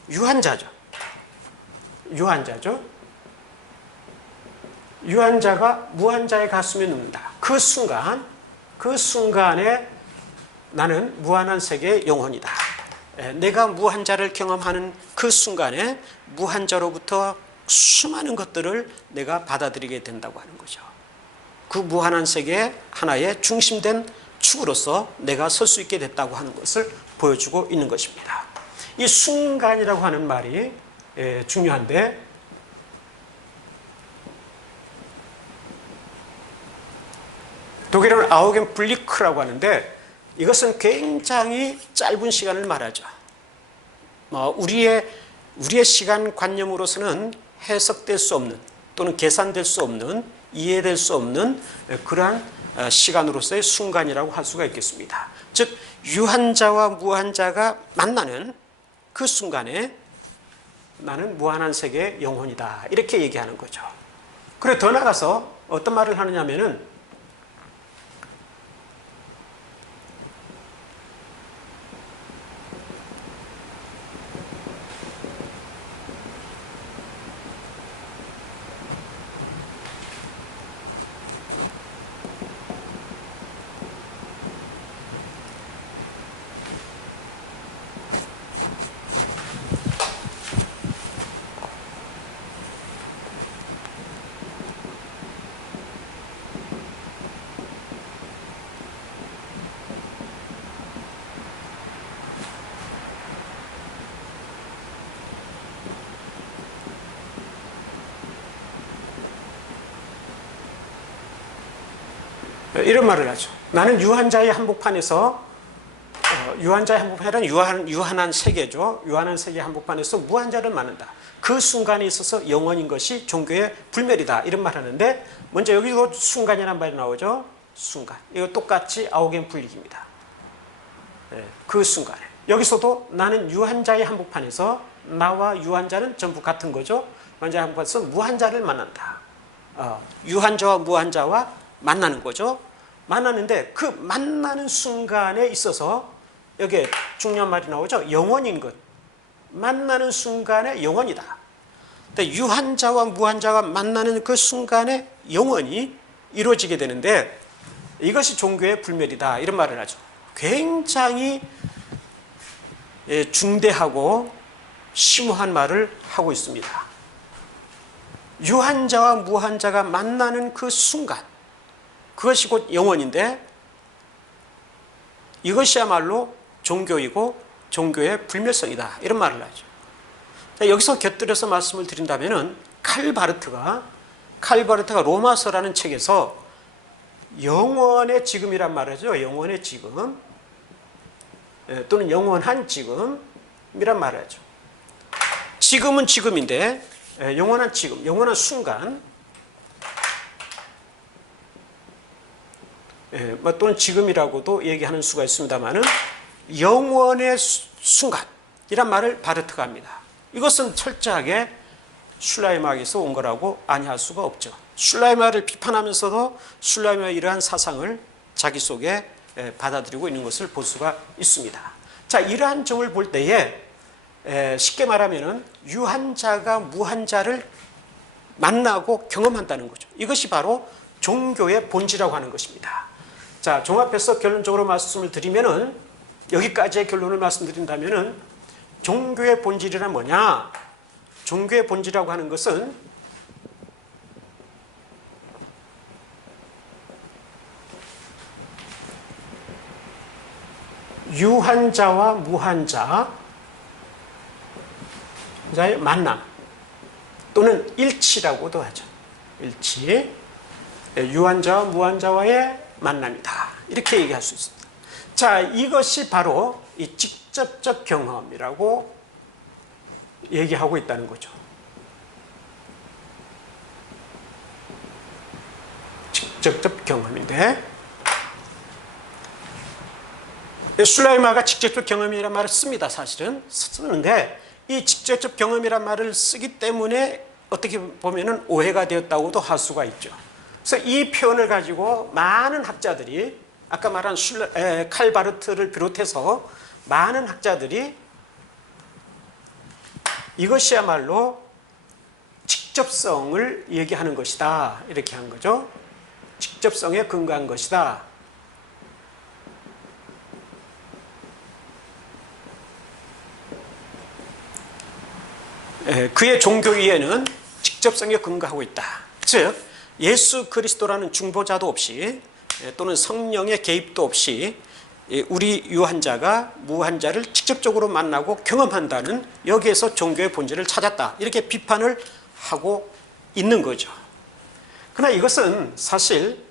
유한자죠. 유한자죠. 유한자가 무한자의 가슴에 눕는다. 그 순간에 나는 무한한 세계의 영혼이다. 내가 무한자를 경험하는 그 순간에 무한자로부터 수많은 것들을 내가 받아들이게 된다고 하는 거죠. 그 무한한 세계의 하나의 중심된 축으로서 내가 설 수 있게 됐다고 하는 것을 보여주고 있는 것입니다. 이 순간이라고 하는 말이 중요한데, 독일어는 아우겐블리크라고 하는데 이것은 굉장히 짧은 시간을 말하죠. 우리의 시간관념으로서는 해석될 수 없는 또는 계산될 수 없는 이해될 수 없는 그러한 시간으로서의 순간이라고 할 수가 있겠습니다. 즉 유한자와 무한자가 만나는 그 순간에 나는 무한한 세계의 영혼이다. 이렇게 얘기하는 거죠. 그래 더 나가서 어떤 말을 하느냐면은 이런 말을 하죠. 나는 유한자의 한복판에서 유한자의 한복판이란 유한한 세계죠. 유한한 세계 한복판에서 무한자를 만난다. 그 순간에 있어서 영원인 것이 종교의 불멸이다. 이런 말을 하는데 먼저 여기도 순간이라는 말이 나오죠. 순간. 이거 똑같이 아우겐블릭입니다. 그 순간에. 여기서도 나는 유한자의 한복판에서 나와 유한자는 전부 같은 거죠. 유한자의 한복판에서 무한자를 만난다. 유한자와 무한자와 만나는 거죠. 만나는데 그 만나는 순간에 있어서 여기에 중요한 말이 나오죠. 영원인 것. 만나는 순간에 영원이다. 근데 유한자와 무한자가 만나는 그 순간에 영원이 이루어지게 되는데 이것이 종교의 불멸이다. 이런 말을 하죠. 굉장히 중대하고 심오한 말을 하고 있습니다. 유한자와 무한자가 만나는 그 순간, 그것이 곧 영원인데 이것이야말로 종교이고 종교의 불멸성이다. 이런 말을 하죠. 여기서 곁들여서 말씀을 드린다면 칼 바르트가 로마서라는 책에서 영원의 지금이란 말을 하죠. 영원의 지금 또는 영원한 지금이란 말을 하죠. 지금은 지금인데 영원한 지금, 영원한 순간 또는 지금이라고도 얘기하는 수가 있습니다만은 영원의 순간이란 말을 바르트가 합니다. 이것은 철저하게 슐라이마에서 온 거라고 아니할 수가 없죠. 슐라이마를 비판하면서도 슐라이마의 이러한 사상을 자기 속에 받아들이고 있는 것을 볼 수가 있습니다. 자, 이러한 점을 볼 때에 쉽게 말하면은 유한자가 무한자를 만나고 경험한다는 거죠. 이것이 바로 종교의 본질이라고 하는 것입니다. 자, 종합해서 결론적으로 말씀을 드리면은 여기까지의 결론을 말씀드린다면은 종교의 본질이란 뭐냐? 종교의 본질이라고 하는 것은 유한자와 무한자의 만남 또는 일치라고도 하죠. 일치. 유한자와 무한자와의 만남이다. 이렇게 얘기할 수 있습니다. 자, 이것이 바로 이 직접적 경험이라고 얘기하고 있다는 거죠. 직접적 경험인데, 슐라이마가 직접적 경험이라는 말을 씁니다. 사실은 쓰는데, 이 직접적 경험이라는 말을 쓰기 때문에 어떻게 보면 오해가 되었다고도 할 수가 있죠. 그래서 이 표현을 가지고 많은 학자들이, 아까 말한 칼바르트를 비롯해서 많은 학자들이 이것이야말로 직접성을 얘기하는 것이다, 이렇게 한 거죠. 직접성에 근거한 것이다. 그의 종교 위에는 직접성에 근거하고 있다. 즉 예수 그리스도라는 중보자도 없이 또는 성령의 개입도 없이 우리 유한자가 무한자를 직접적으로 만나고 경험한다는, 여기에서 종교의 본질을 찾았다, 이렇게 비판을 하고 있는 거죠. 그러나 이것은 사실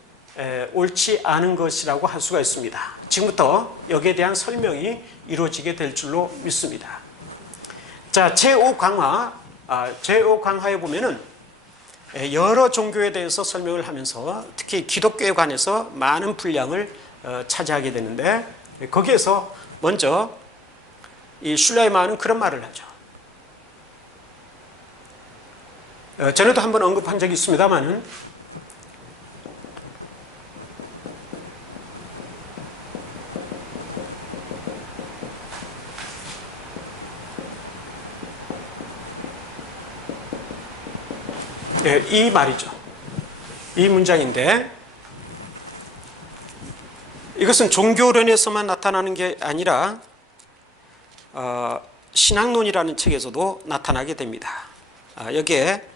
옳지 않은 것이라고 할 수가 있습니다. 지금부터 여기에 대한 설명이 이루어지게 될 줄로 믿습니다. 자, 제5강화에 보면은 여러 종교에 대해서 설명을 하면서 특히 기독교에 관해서 많은 분량을 차지하게 되는데, 거기에서 먼저 이 슐라이마는 그런 말을 하죠. 전에도 한번 언급한 적이 있습니다만은, 이 말이죠. 이 문장인데, 이것은 종교론에서만 나타나는 게 아니라 신학론이라는 책에서도 나타나게 됩니다. 여기에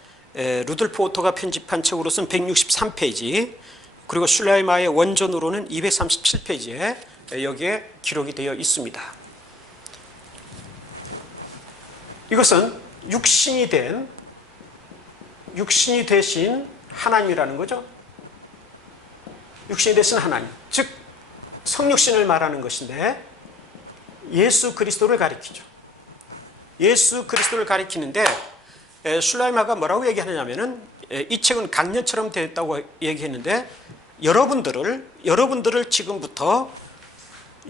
루돌프 오토가 편집한 책으로서는 163페이지, 그리고 슐라이마의 원전으로는 237페이지에 여기에 기록이 되어 있습니다. 이것은 육신이 되신 하나님이라는 거죠. 육신이 되신 하나님, 즉 성육신을 말하는 것인데, 예수 그리스도를 가리키죠. 예수 그리스도를 가리키는데, 슐라이마가 뭐라고 얘기하느냐면은, 이 책은 강연처럼 되었다고 얘기했는데, 여러분들을 지금부터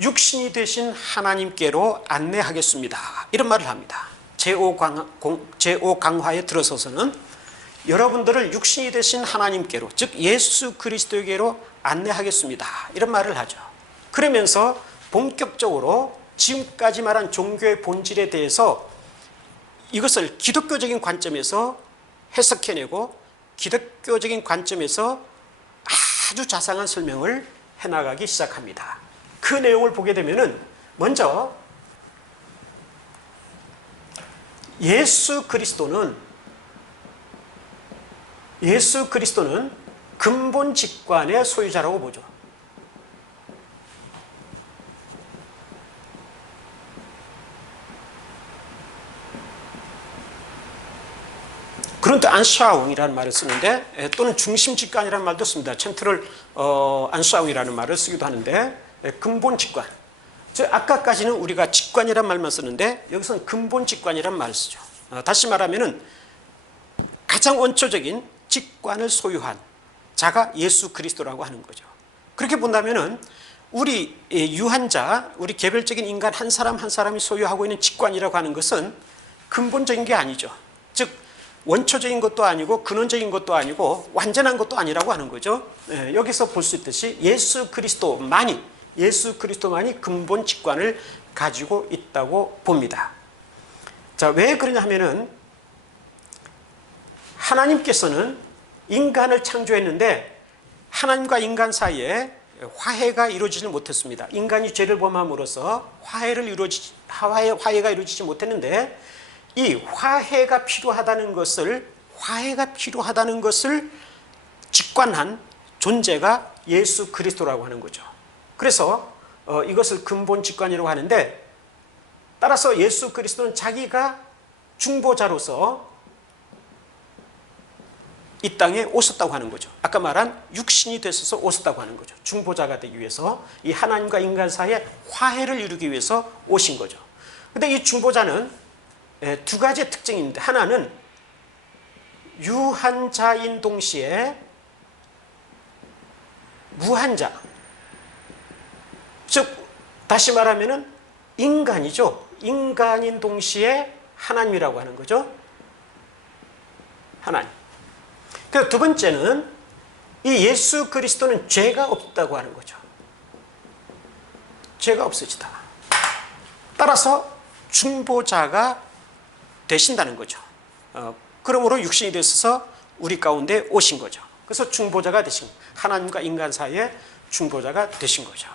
육신이 되신 하나님께로 안내하겠습니다, 이런 말을 합니다. 제5강화에 들어서서는 여러분들을 육신이 되신 하나님께로, 즉 예수 그리스도에게로 안내하겠습니다, 이런 말을 하죠. 그러면서 본격적으로 지금까지 말한 종교의 본질에 대해서 이것을 기독교적인 관점에서 해석해내고 기독교적인 관점에서 아주 자상한 설명을 해나가기 시작합니다. 그 내용을 보게 되면은, 먼저 예수 그리스도는 근본 직관의 소유자라고 보죠. 그런데 안샤웅이라는 말을 쓰는데, 또는 중심 직관이라는 말도 씁니다. 센트럴 안샤웅이라는 말을 쓰기도 하는데, 근본 직관. 즉 아까까지는 우리가 직관이라는 말만 쓰는데, 여기서는 근본 직관이라는 말을 쓰죠. 다시 말하면은 가장 원초적인 직관을 소유한 자가 예수 그리스도라고 하는 거죠. 그렇게 본다면은 우리 유한자, 우리 개별적인 인간 한 사람 한 사람이 소유하고 있는 직관이라고 하는 것은 근본적인 게 아니죠. 즉 원초적인 것도 아니고 근원적인 것도 아니고 완전한 것도 아니라고 하는 거죠. 여기서 볼 수 있듯이 예수 그리스도만이 근본 직관을 가지고 있다고 봅니다. 자, 왜 그러냐 하면은, 하나님께서는 인간을 창조했는데 하나님과 인간 사이에 화해가 이루어지지 못했습니다. 인간이 죄를 범함으로써 화해가 이루어지지 못했는데, 이 화해가 필요하다는 것을 직관한 존재가 예수 그리스도라고 하는 거죠. 그래서 이것을 근본 직관이라고 하는데, 따라서 예수 그리스도는 자기가 중보자로서 이 땅에 오셨다고 하는 거죠. 아까 말한 육신이 되셔서 오셨다고 하는 거죠. 중보자가 되기 위해서 이 하나님과 인간 사이에 화해를 이루기 위해서 오신 거죠. 근데 이 중보자는 두 가지의 특징이 있는데, 하나는 유한자인 동시에 무한자, 즉 다시 말하면은 인간이죠. 인간인 동시에 하나님이라고 하는 거죠. 하나님. 그리고 두 번째는 이 예수 그리스도는 죄가 없다고 하는 거죠. 죄가 없으시다. 따라서 중보자가 되신다는 거죠. 그러므로 육신이 되셔서 우리 가운데 오신 거죠. 그래서 중보자가 되신, 하나님과 인간 사이에 중보자가 되신 거죠.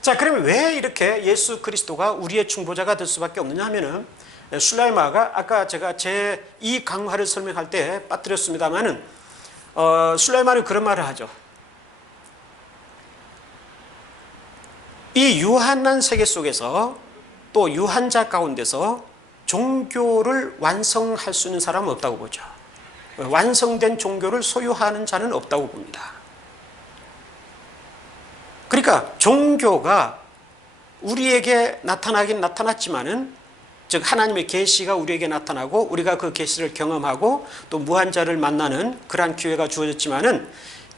자, 그러면 왜 이렇게 예수 그리스도가 우리의 중보자가 될 수밖에 없느냐 하면은, 술라이마가 아까 제가 제 이 강화를 설명할 때 빠뜨렸습니다만은, 술라이마는 그런 말을 하죠. 이 유한한 세계 속에서 또 유한자 가운데서 종교를 완성할 수 있는 사람은 없다고 보죠. 완성된 종교를 소유하는 자는 없다고 봅니다. 그러니까 종교가 우리에게 나타나긴 나타났지만은, 즉 하나님의 계시가 우리에게 나타나고 우리가 그 계시를 경험하고 또 무한자를 만나는 그러한 기회가 주어졌지만은,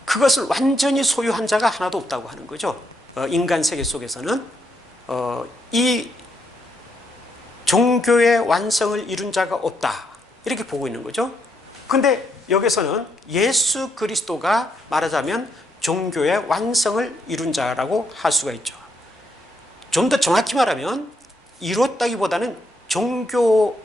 그것을 완전히 소유한 자가 하나도 없다고 하는 거죠. 인간 세계 속에서는 이 종교의 완성을 이룬 자가 없다, 이렇게 보고 있는 거죠. 근데 여기서는 예수 그리스도가 말하자면 종교의 완성을 이룬 자라고 할 수가 있죠. 좀 더 정확히 말하면 이뤘다기보다는 종교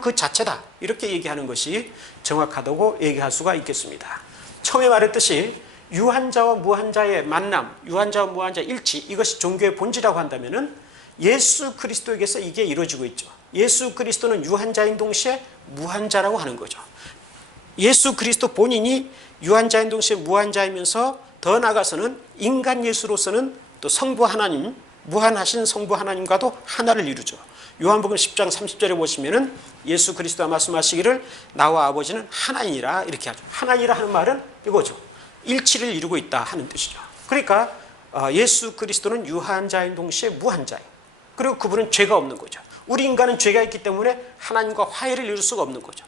그 자체다, 이렇게 얘기하는 것이 정확하다고 얘기할 수가 있겠습니다. 처음에 말했듯이 유한자와 무한자의 만남, 유한자와 무한자의 일치, 이것이 종교의 본질이라고 한다면은 예수 그리스도에게서 이게 이루어지고 있죠. 예수 그리스도는 유한자인 동시에 무한자라고 하는 거죠. 예수 그리스도 본인이 유한자인 동시에 무한자이면서 더 나아가서는 인간 예수로서는 또 성부 하나님, 무한하신 성부 하나님과도 하나를 이루죠. 요한복음 10장 30절에 보시면은 예수 그리스도가 말씀하시기를 나와 아버지는 하나이라, 이렇게 하죠. 하나이라 하는 말은 이거죠. 일치를 이루고 있다 하는 뜻이죠. 그러니까 예수 그리스도는 유한자인 동시에 무한자예요. 그리고 그분은 죄가 없는 거죠. 우리 인간은 죄가 있기 때문에 하나님과 화해를 이룰 수가 없는 거죠.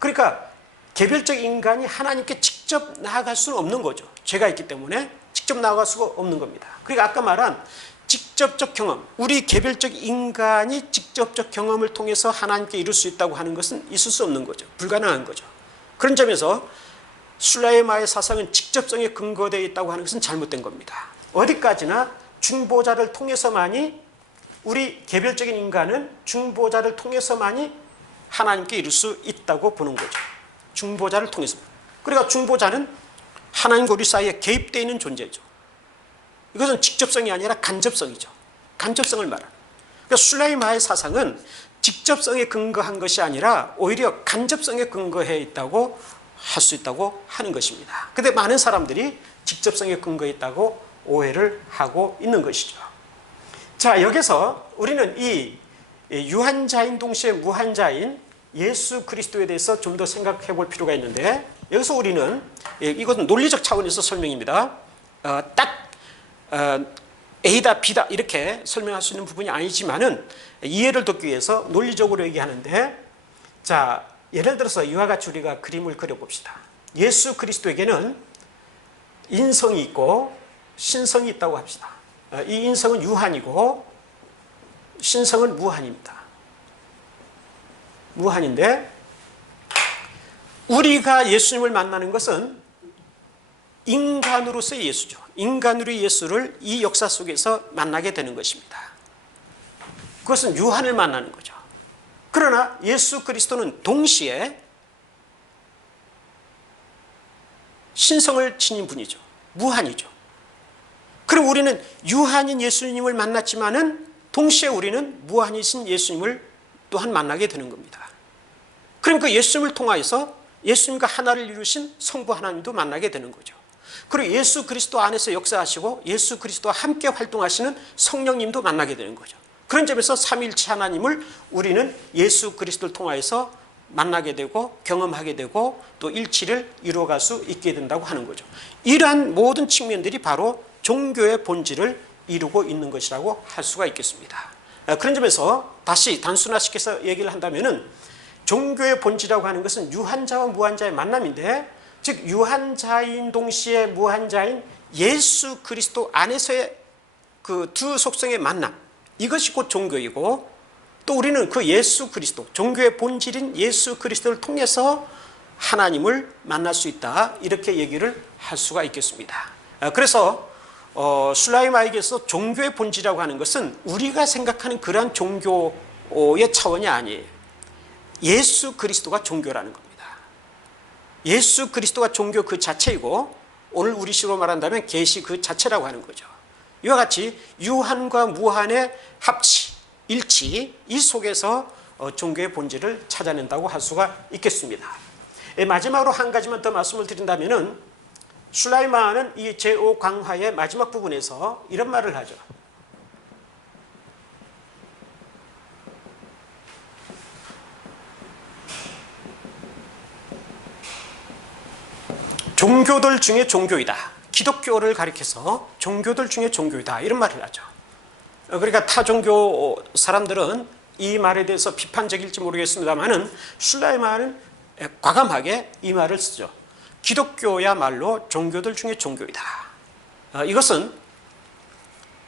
그러니까 개별적 인간이 하나님께 직접 나아갈 수는 없는 거죠. 죄가 있기 때문에 직접 나아갈 수가 없는 겁니다. 그러니까 아까 말한 직접적 경험, 우리 개별적 인간이 직접적 경험을 통해서 하나님께 이룰 수 있다고 하는 것은 있을 수 없는 거죠. 불가능한 거죠. 그런 점에서 술라이마의 사상은 직접성에 근거되어 있다고 하는 것은 잘못된 겁니다. 어디까지나 중보자를 통해서만이, 우리 개별적인 인간은 중보자를 통해서만이 하나님께 이룰 수 있다고 보는 거죠. 중보자를 통해서. 그러니까 중보자는 하나님과 우리 사이에 개입되어 있는 존재죠. 이것은 직접성이 아니라 간접성이죠. 간접성을 말하는. 그러니까 술라이마의 사상은 직접성에 근거한 것이 아니라 오히려 간접성에 근거해 있다고 할 수 있다고 하는 것입니다. 그런데 많은 사람들이 직접성에 근거해 있다고 오해를 하고 있는 것이죠. 자, 여기서 우리는 이 유한자인 동시에 무한자인 예수 그리스도에 대해서 좀 더 생각해 볼 필요가 있는데, 여기서 우리는, 이것은 논리적 차원에서 설명입니다. 딱 A다 B다 이렇게 설명할 수 있는 부분이 아니지만은 이해를 돕기 위해서 논리적으로 얘기하는데, 자, 예를 들어서 이와 같이 우리가 그림을 그려봅시다. 예수 그리스도에게는 인성이 있고 신성이 있다고 합시다. 이 인성은 유한이고 신성은 무한입니다. 무한인데, 우리가 예수님을 만나는 것은 인간으로서의 예수죠. 인간으로의 예수를 이 역사 속에서 만나게 되는 것입니다. 그것은 유한을 만나는 거죠. 그러나 예수 그리스도는 동시에 신성을 지닌 분이죠. 무한이죠. 그럼 우리는 유한인 예수님을 만났지만은 동시에 우리는 무한이신 예수님을 또한 만나게 되는 겁니다. 그럼 그 예수님을 통하여서 예수님과 하나를 이루신 성부 하나님도 만나게 되는 거죠. 그리고 예수 그리스도 안에서 역사하시고 예수 그리스도와 함께 활동하시는 성령님도 만나게 되는 거죠. 그런 점에서 삼위일체 하나님을 우리는 예수 그리스도를 통하여서 만나게 되고 경험하게 되고 또 일치를 이루어갈 수 있게 된다고 하는 거죠. 이러한 모든 측면들이 바로 종교의 본질을 이루고 있는 것이라고 할 수가 있겠습니다. 그런 점에서 다시 단순화시켜서 얘기를 한다면은 종교의 본질이라고 하는 것은 유한자와 무한자의 만남인데, 즉 유한자인 동시에 무한자인 예수 그리스도 안에서의 그 두 속성의 만남, 이것이 곧 종교이고, 또 우리는 그 예수 그리스도, 종교의 본질인 예수 그리스도를 통해서 하나님을 만날 수 있다, 이렇게 얘기를 할 수가 있겠습니다. 그래서 슐라이마에게서 종교의 본질이라고 하는 것은 우리가 생각하는 그러한 종교의 차원이 아니에요. 예수 그리스도가 종교라는 겁니다. 예수 그리스도가 종교 그 자체이고, 오늘 우리 식으로 말한다면 계시 그 자체라고 하는 거죠. 이와 같이 유한과 무한의 합치, 일치, 이 속에서 종교의 본질을 찾아낸다고 할 수가 있겠습니다. 마지막으로 한 가지만 더 말씀을 드린다면은, 슐라이마는 이 제5강화의 마지막 부분에서 이런 말을 하죠. 종교들 중에 종교이다. 기독교를 가리켜서 종교들 중에 종교이다, 이런 말을 하죠. 그러니까 타 종교 사람들은 이 말에 대해서 비판적일지 모르겠습니다만은 슐라이마는 과감하게 이 말을 쓰죠. 기독교야말로 종교들 중에 종교이다. 이것은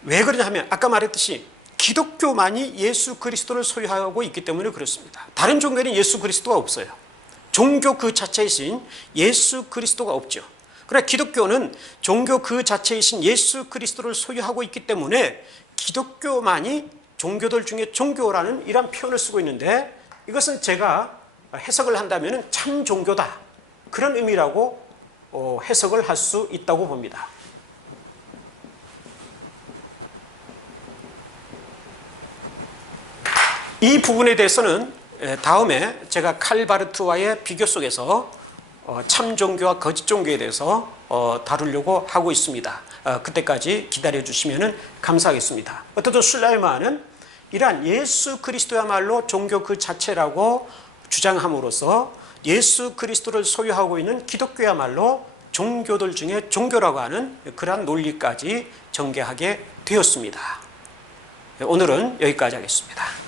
왜 그러냐 하면, 아까 말했듯이 기독교만이 예수 그리스도를 소유하고 있기 때문에 그렇습니다. 다른 종교는 예수 그리스도가 없어요. 종교 그 자체이신 예수 그리스도가 없죠. 그러나 기독교는 종교 그 자체이신 예수 그리스도를 소유하고 있기 때문에 기독교만이 종교들 중에 종교라는 이런 표현을 쓰고 있는데, 이것은 제가 해석을 한다면 참 종교다, 그런 의미라고 해석을 할 수 있다고 봅니다. 이 부분에 대해서는 다음에 제가 칼바르트와의 비교 속에서 참 종교와 거짓 종교에 대해서 다루려고 하고 있습니다. 그때까지 기다려 주시면 감사하겠습니다. 어쨌든 슐라이마는 이러한 예수 그리스도야말로 종교 그 자체라고 주장함으로써 예수 그리스도를 소유하고 있는 기독교야말로 종교들 중에 종교라고 하는 그러한 논리까지 전개하게 되었습니다. 오늘은 여기까지 하겠습니다.